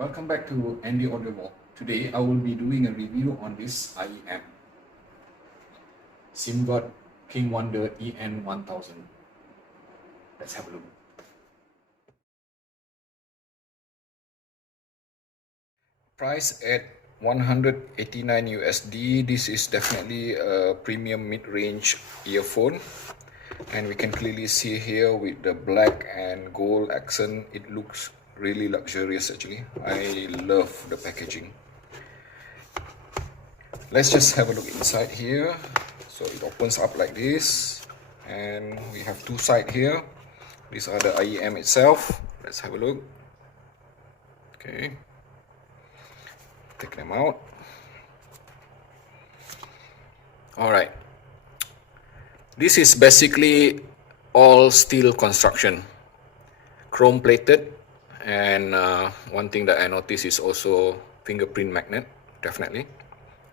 Welcome back to Andy Audible. Today I will be doing a review on this IEM Simgot King Wonder EN1000. Let's have a look. Price at 189 USD. This is definitely a premium mid-range earphone, and we can clearly see here with the black and gold accent, it looks really luxurious. Actually, I love the packaging. Let's just have a look inside here. So it opens up like this, and we have two sides here. These are the IEM itself. Let's have a look. Okay, take them out. All right, this is basically all steel construction, chrome plated, and one thing that I noticed is also fingerprint magnet, definitely.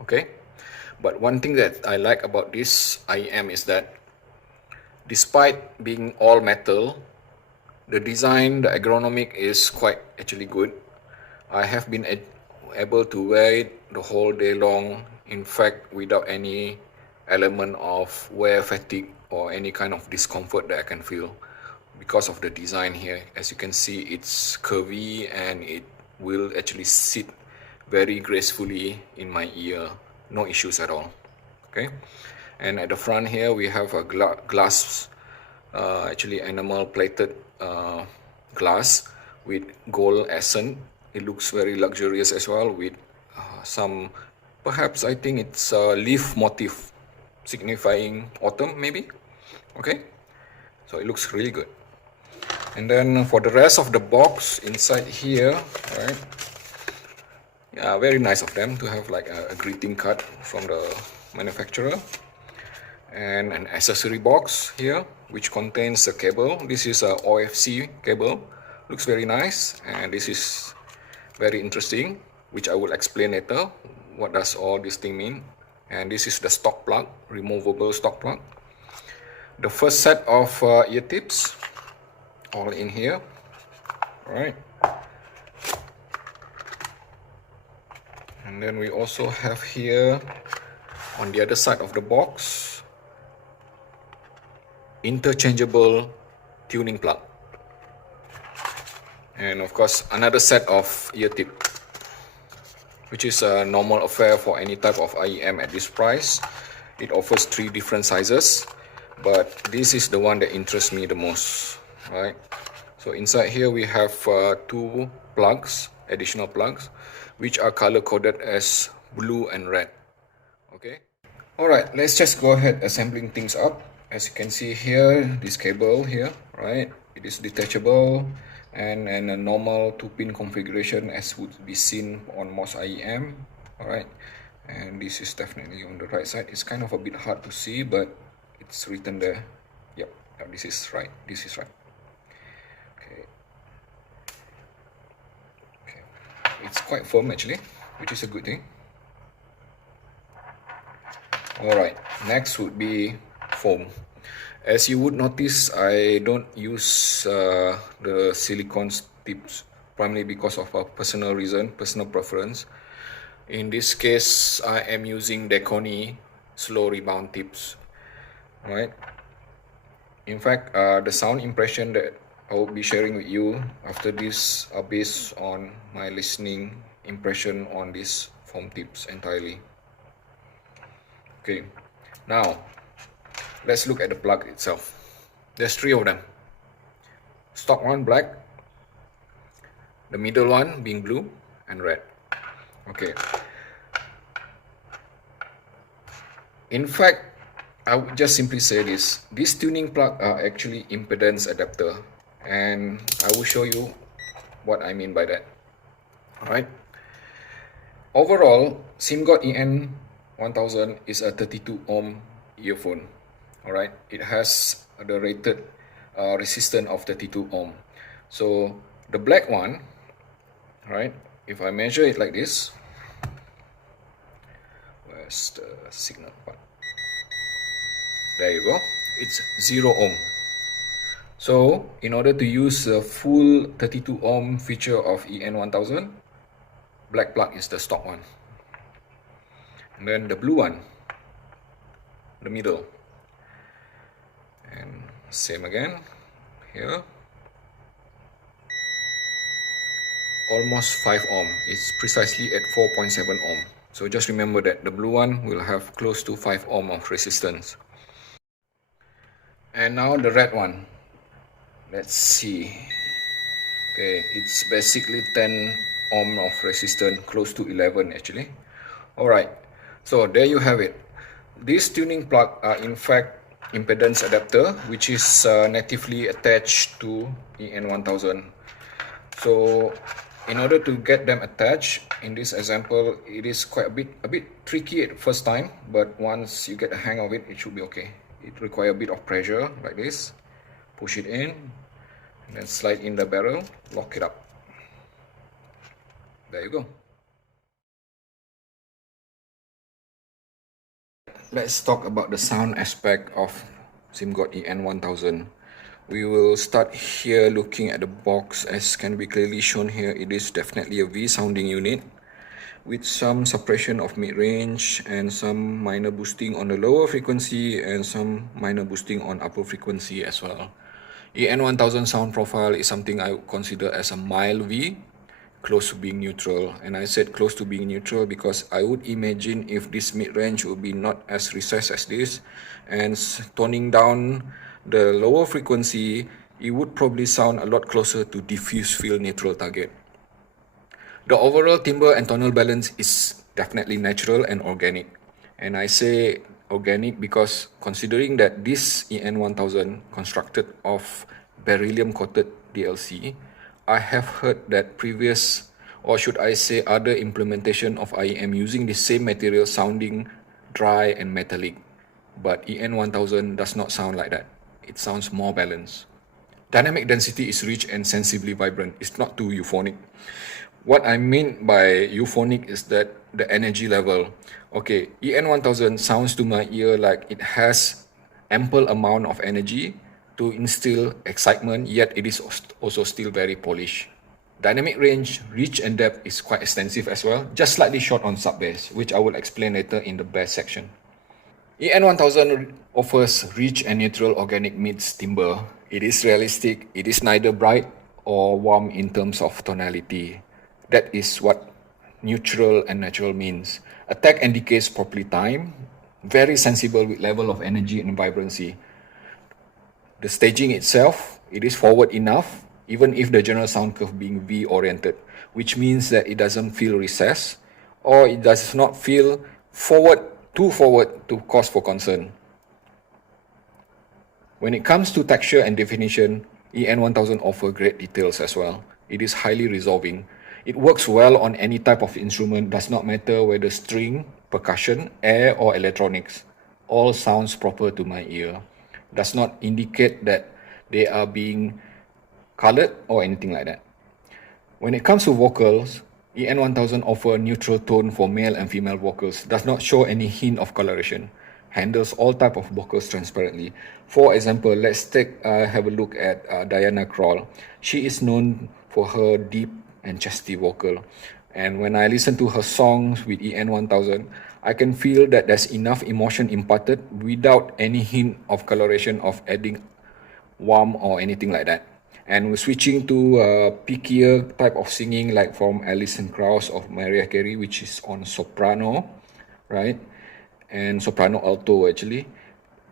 Okay, but one thing that I like about this IEM is that despite being all metal, the design, the ergonomic is quite actually good. I have been able to wear it the whole day long, in fact without any element of wear fatigue or any kind of discomfort that I can feel because of the design here. As you can see, it's curvy and it will actually sit very gracefully in my ear, no issues at all. Okay, and at the front here we have a glass, actually enamel plated glass with gold accent. It looks very luxurious as well, with some, perhaps I think it's a leaf motif signifying autumn maybe. Okay, so it looks really good. And then for the rest of the box inside here, right, yeah, very nice of them to have like a greeting card from the manufacturer, and an accessory box here which contains a cable. This is a OFC cable, looks very nice, and this is very interesting, which I will explain later what does all this thing mean. And this is the stock plug, removable stock plug. The first set of ear tips all in here. All right, and then we also have here on the other side of the box interchangeable tuning plug, and of course another set of ear tip, which is a normal affair for any type of IEM at this price. It offers 3 different sizes, but this is the one that interests me the most. Right, so inside here we have 2 plugs, additional plugs, which are color coded as blue and red. Okay, all right, let's just go ahead assembling things up. As you can see here, this cable here, right, it is detachable and a normal 2-pin configuration as would be seen on most IEM. All right, and this is definitely on the right side. It's kind of a bit hard to see, but it's written there. Yep, this is right, this is right. Okay, it's quite firm actually, which is a good thing. All right, next would be foam. As you would notice, I don't use the silicone tips primarily because of a personal reason, personal preference. In this case, I am using Deconi slow rebound tips. Right. In fact, the sound impression that I will be sharing with you after this are based on my listening impression on these foam tips entirely. Okay, now let's look at the plug itself. There's 3 of them. Stock one black, the middle one being blue, and red. Okay. In fact, I would just simply say this. These tuning plugs are actually impedance adapter, and I will show you what I mean by that. Alright. Overall, Simgot EN1000 is a 32 ohm earphone. Alright, it has the rated resistance of 32 ohm. So the black one, right, if I measure it like this, where's the signal part? There you go, it's 0 ohm. So in order to use the full 32 ohm feature of EN1000, black plug is the stock one. And then the blue one, the middle. And same again, here. Almost 5 ohm. It's precisely at 4.7 ohm. So just remember that the blue one will have close to 5 ohm of resistance. And now the red one. Let's see. Okay, it's basically 10 ohm of resistance, close to 11 actually. Alright, so there you have it. These tuning plugs are in fact impedance adapter, which is natively attached to EN1000. So in order to get them attached, in this example, it is quite a bit tricky at first time, but once you get the hang of it, it should be okay. It requires a bit of pressure like this. Push it in, and then slide in the barrel, lock it up. There you go. Let's talk about the sound aspect of Simgot EN1000. We will start here looking at the box. As can be clearly shown here, it is definitely a V sounding unit with some suppression of mid-range and some minor boosting on the lower frequency and some minor boosting on upper frequency as well. EN1000 sound profile is something I would consider as a mild V, close to being neutral. And I said close to being neutral because I would imagine if this mid-range would be not as recessed as this, and toning down the lower frequency, it would probably sound a lot closer to diffuse field neutral target. The overall timbre and tonal balance is definitely natural and organic. And I say organic because considering that this EN1000 constructed of beryllium coated DLC, I have heard that previous, or should I say other implementation of IEM using the same material sounding dry and metallic. But EN1000 does not sound like that. It sounds more balanced. Dynamic density is rich and sensibly vibrant. It's not too euphonic. What I mean by euphonic is that the energy level. Okay, EN1000 sounds to my ear like it has ample amount of energy to instill excitement, yet it is also still very polished. Dynamic range, reach and depth is quite extensive as well, just slightly short on sub-bass, which I will explain later in the bass section. EN1000 offers rich and neutral organic mids timbre. It is realistic, it is neither bright or warm in terms of tonality. That is what neutral and natural means. Attack and decays properly timed, very sensible with level of energy and vibrancy. The staging itself, it is forward enough, even if the general sound curve being V-oriented, which means that it doesn't feel recessed, or it does not feel too forward to cause for concern. When it comes to texture and definition, EN1000 offers great details as well. It is highly resolving. It works well on any type of instrument, does not matter whether string, percussion, air or electronics. All sounds proper to my ear. Does not indicate that they are being colored or anything like that. When it comes to vocals, EN1000 offers neutral tone for male and female vocals, does not show any hint of coloration, handles all type of vocals transparently. For example, let's have a look at Diana Krall. She is known for her deep and chesty vocal, and when I listen to her songs with EN1000, I can feel that there's enough emotion imparted without any hint of coloration of adding warm or anything like that. And we're switching to a pickier type of singing like from Alison Krauss of Mariah Carey, which is on soprano, right? And soprano alto actually.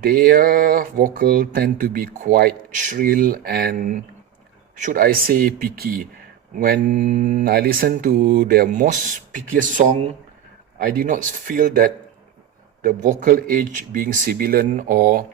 Their vocal tend to be quite shrill and, should I say, picky. When I listen to their most pickiest song, I do not feel that the vocal edge being sibilant or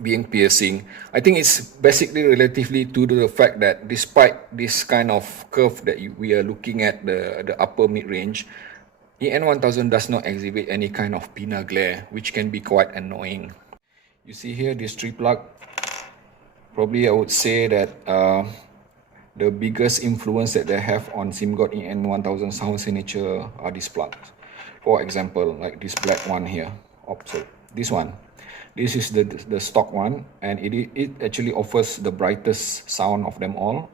being piercing. I think it's basically relatively to the fact that despite this kind of curve that we are looking at, the upper mid-range, EN1000 does not exhibit any kind of pinna glare, which can be quite annoying. You see here this tree plug. Probably I would say that the biggest influence that they have on Simgot EN1000 sound signature are these plugs. For example, like this black one here. So this one. This is the stock one, and it actually offers the brightest sound of them all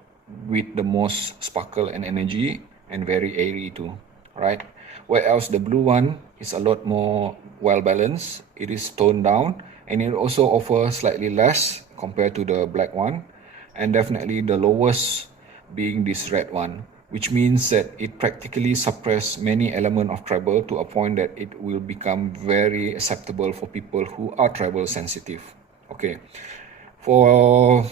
with the most sparkle and energy and very airy too, right? Whereas the blue one is a lot more well balanced. It is toned down, and it also offers slightly less compared to the black one, and definitely the lowest being this red one, which means that it practically suppresses many elements of treble to a point that it will become very acceptable for people who are treble sensitive. Okay, for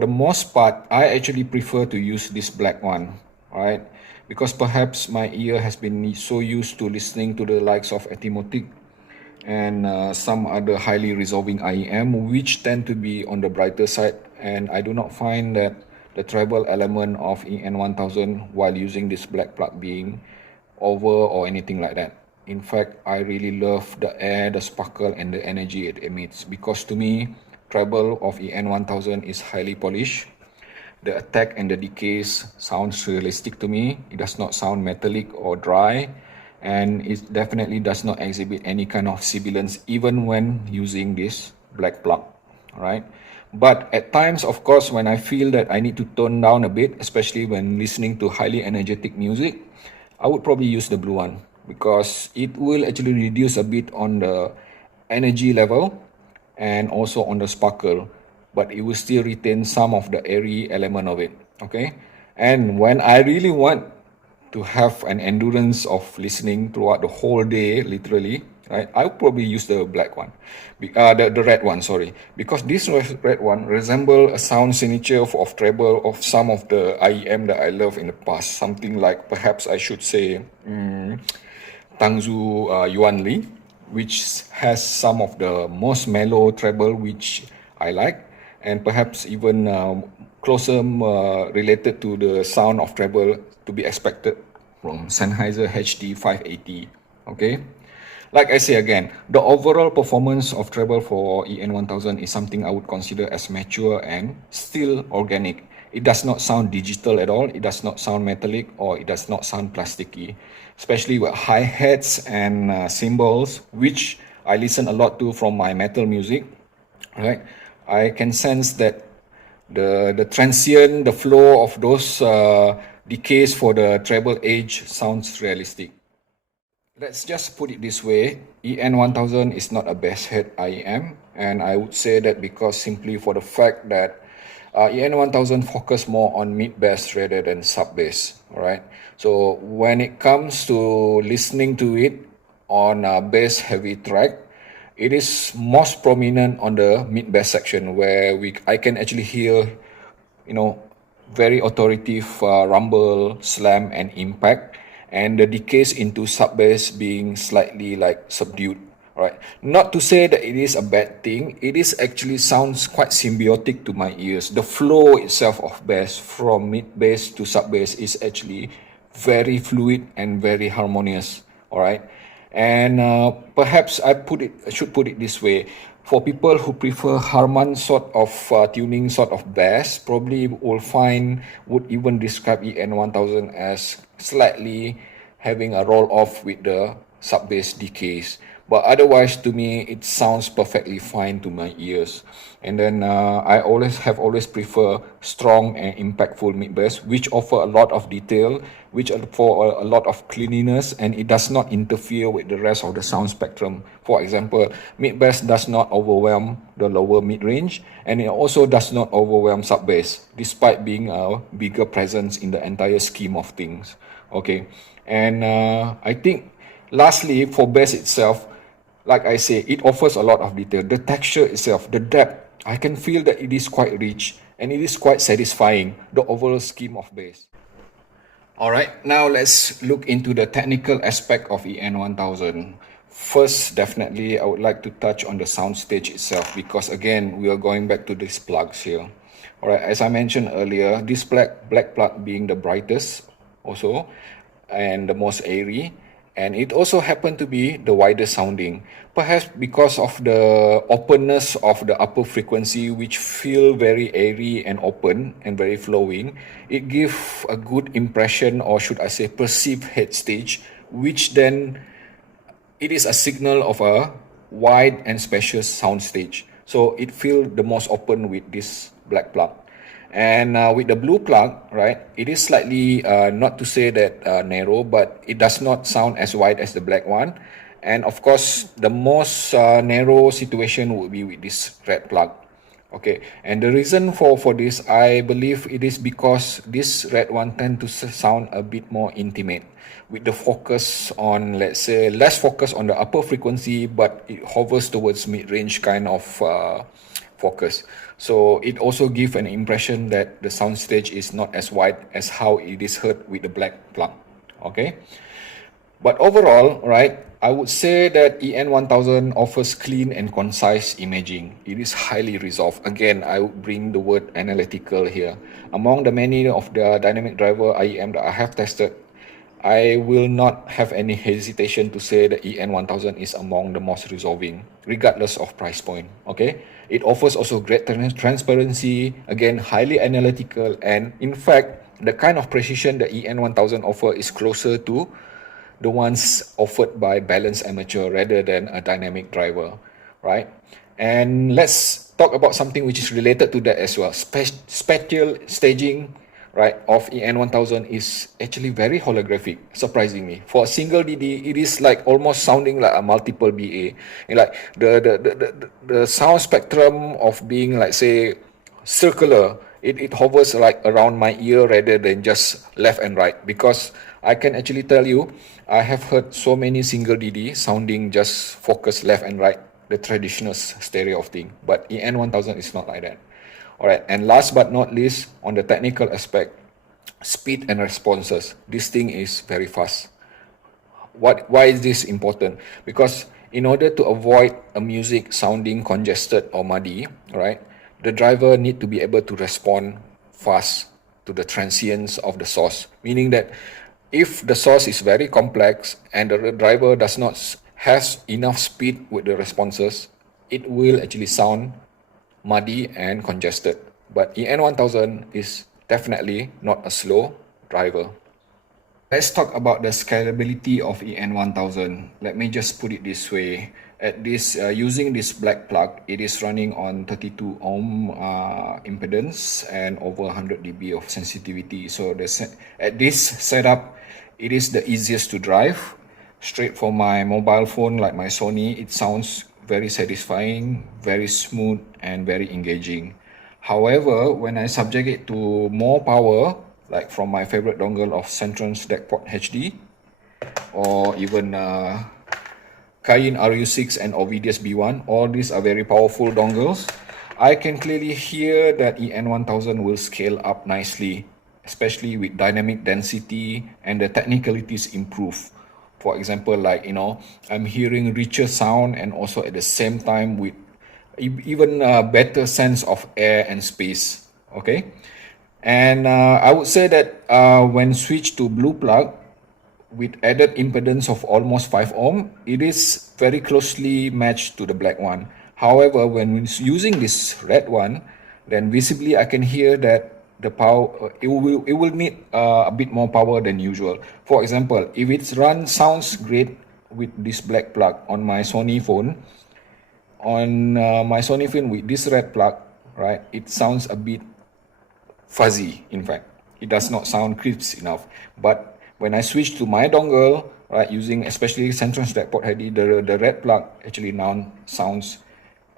the most part, I actually prefer to use this black one, right? Because perhaps my ear has been so used to listening to the likes of Etymothic and some other highly resolving IEM, which tend to be on the brighter side, and I do not find that the treble element of EN1000 while using this black plug being over or anything like that. In fact, I really love the air, the sparkle, and the energy it emits, because to me, treble of EN1000 is highly polished. The attack and the decays sounds realistic to me. It does not sound metallic or dry, and it definitely does not exhibit any kind of sibilance even when using this black plug, right? But at times, of course, when I feel that I need to tone down a bit, especially when listening to highly energetic music, I would probably use the blue one, because it will actually reduce a bit on the energy level and also on the sparkle, but it will still retain some of the airy element of it. Okay, and when I really want to have an endurance of listening throughout the whole day, literally, right, I'll probably use the black one, the red one, sorry, because this red one resemble a sound signature of treble of some of the IEM that I love in the past. Something like, perhaps I should say, Tangzu Yuan Li, which has some of the most mellow treble which I like, and perhaps even closer related to the sound of treble to be expected from Sennheiser HD 580. Okay, like I say again, the overall performance of treble for EN1000 is something I would consider as mature and still organic. It does not sound digital at all. It does not sound metallic, or it does not sound plasticky, especially with hi-hats and cymbals, which I listen a lot to from my metal music, right? I can sense that the transient, the flow of those decays for the treble edge sounds realistic. Let's just put it this way, EN1000 is not a bass head IEM, and I would say that because simply for the fact that EN1000 focus more on mid bass rather than sub bass, alright? So when it comes to listening to it on a bass heavy track, it is most prominent on the mid bass section, where I can actually hear, very authoritative rumble, slam, and impact, and the decays into sub bass being slightly like subdued. Right, not to say that it is a bad thing. It is actually sounds quite symbiotic to my ears. The flow itself of bass from mid bass to sub bass is actually very fluid and very harmonious. All right, and perhaps I should put it this way. For people who prefer Harman sort of tuning, sort of bass, probably would even describe EN1000 as slightly having a roll off with the sub bass decays. But otherwise, to me, it sounds perfectly fine to my ears. And then I always prefer strong and impactful mid bass, which offer a lot of detail, which for a lot of cleanliness, and it does not interfere with the rest of the sound spectrum. For example, mid bass does not overwhelm the lower mid range, and it also does not overwhelm sub bass, despite being a bigger presence in the entire scheme of things. Okay, and I think lastly, for bass itself, like I say, it offers a lot of detail. The texture itself, the depth, I can feel that it is quite rich and it is quite satisfying, the overall scheme of bass. Alright, now let's look into the technical aspect of EN1000. First, definitely, I would like to touch on the soundstage itself, because again, we are going back to these plugs here. Alright, as I mentioned earlier, this black plug being the brightest also, and the most airy, and it also happened to be the widest sounding, perhaps because of the openness of the upper frequency, which feel very airy and open and very flowing. It gives a good impression, or should I say perceived head stage, which then it is a signal of a wide and spacious sound stage. So it feels the most open with this black plug. And with the blue plug, right, it is slightly, not to say that narrow, but it does not sound as wide as the black one. And of course, the most narrow situation would be with this red plug. Okay, and the reason for this, I believe it is because this red one tend to sound a bit more intimate, with the focus on, let's say, less focus on the upper frequency, but it hovers towards mid-range kind of focus. So it also gives an impression that the soundstage is not as wide as how it is heard with the black plug. Okay. But overall, right, I would say that EN1000 offers clean and concise imaging. It is highly resolved. Again, I would bring the word analytical here. Among the many of the dynamic driver IEM that I have tested, I will not have any hesitation to say that EN1000 is among the most resolving, regardless of price point. Okay, it offers also great transparency, again highly analytical, and in fact, the kind of precision that EN1000 offer is closer to the ones offered by balanced amateur rather than a dynamic driver, right? And let's talk about something which is related to that as well. Spatial staging, right, of EN1000 is actually very holographic, surprisingly. For a single DD, it is like almost sounding like a multiple BA. And like the sound spectrum of being, like, say, circular, it hovers like around my ear rather than just left and right, because I can actually tell you, I have heard so many single DD sounding just focused left and right, the traditional stereo of thing, but EN1000 is not like that. All right, and last but not least, on the technical aspect, speed and responses. This thing is very fast. Why is this important? Because in order to avoid a music sounding congested or muddy, right, the driver need to be able to respond fast to the transients of the source, meaning that if the source is very complex and the driver does not has enough speed with the responses, it will actually sound muddy and congested. But EN1000 is definitely not a slow driver. Let's talk about the scalability of EN1000. Let me just put it this way. At this, using this black plug, it is running on 32 ohm impedance and over 100 dB of sensitivity. So at this setup, it is the easiest to drive. Straight from my mobile phone like my Sony, it sounds very satisfying, very smooth, and very engaging. However, when I subject it to more power, like from my favorite dongle of Centron's DeckPort HD, or even Cayenne RU6 and Ovidius B1, all these are very powerful dongles, I can clearly hear that EN1000 will scale up nicely, especially with dynamic density and the technicalities improve. For example, like, I'm hearing richer sound and also at the same time with even a better sense of air and space. Okay, and I would say that when switched to blue plug with added impedance of almost 5 ohm, it is very closely matched to the black one. However, when using this red one, then visibly I can hear that the power, it will need a bit more power than usual. For example, if it sounds great with this black plug on my Sony phone, with this red plug, right, it sounds a bit fuzzy. In fact, it does not sound crisp enough. But when I switch to my dongle, right, using especially Centron's DeckPort HD, the red plug actually now sounds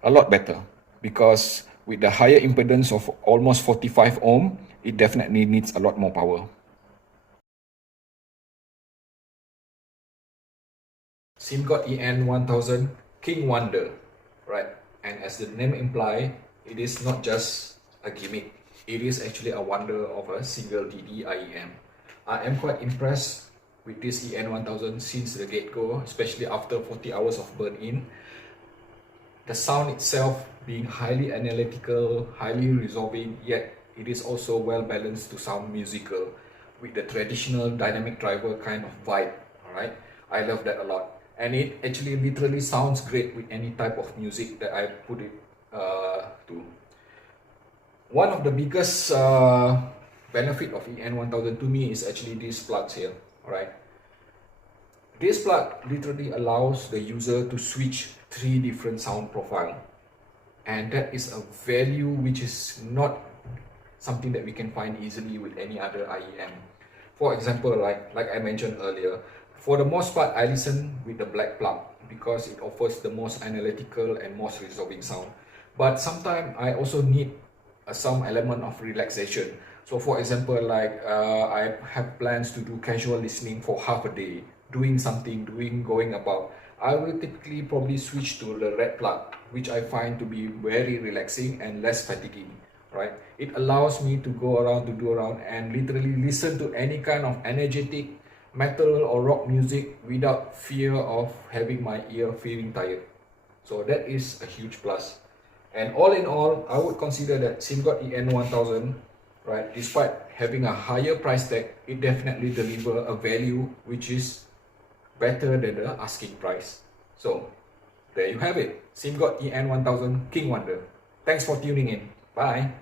a lot better, because with the higher impedance of almost 45 ohm, it definitely needs a lot more power. Simgot EN1000 King Wonder, right? And as the name implies, it is not just a gimmick. It is actually a wonder of a single DD IEM. I am quite impressed with this EN1000 since the get-go, especially after 40 hours of burn-in. The sound itself being highly analytical, highly resolving, yet it is also well balanced to sound musical with the traditional dynamic driver kind of vibe. Alright, I love that a lot. And it actually literally sounds great with any type of music that I put it to. One of the biggest benefit of EN1000 to me is actually these plugs here. Alright, this plug literally allows the user to switch 3 different sound profiles, and that is a value which is not something that we can find easily with any other IEM. For example, like I mentioned earlier, for the most part, I listen with the black plug because it offers the most analytical and most resolving sound. But sometimes I also need some element of relaxation. So for example, I have plans to do casual listening for half a day, doing something, going about. I will typically probably switch to the red plug, which I find to be very relaxing and less fatiguing, right? It allows me to go around, to do around, and literally listen to any kind of energetic metal or rock music without fear of having my ear feeling tired. So that is a huge plus. And all in all, I would consider that Simgot EN1000, right, despite having a higher price tag, it definitely delivers a value which is better than the asking price. So there you have it, Simgot EN1000 King Wonder. Thanks for tuning in. Bye.